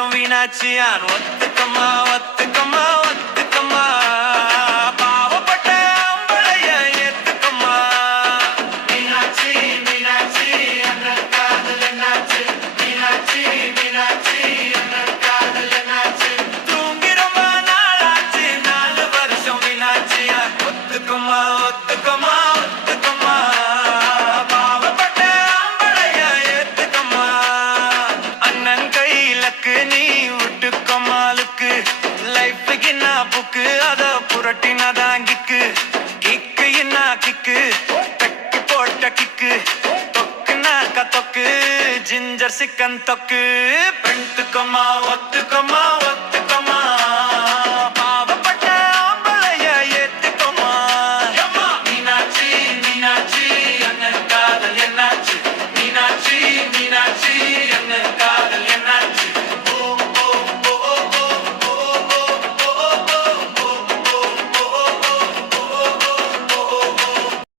வருஷம் வீணாச்சியான் ஒத்துக்கம்மா ஒத்துக்கம்மா ஒத்துக்கம்மா பாவப்பட்ட அம்பளைய ஏத்துக்கம்மா மீனாட்சி மீனாட்சி அந்த காதல் என்னாச்சு மீனாட்சி மீனாட்சி அந்த காதல் என்னாச்சு தூங்கி ரொம்ப நாளாச்சு 4 வருஷம் வீணாச்சியான் ஒத்துக்கம்மா ஒத்துக்கம்மா ஒத்துக்கம்மா பாவப்பட்ட அம்பளைய ஏத்துக்கம்மா அண்ணன் கையிலக்கு நீ விட்டுக்கம்மாளுக்கு லைஃப் என்ன புக்கு அத புரட்டினதான் கிக்கு கிக்கு என்ன கிக்கு தக்கி போட்ட கிக்கு தொக்குனாக்க தொக்கு ஜிஞ்சர் சிக்கன் தொக்கு பெண்ட்டுக்கம்மா ஒத்துக்கம்மா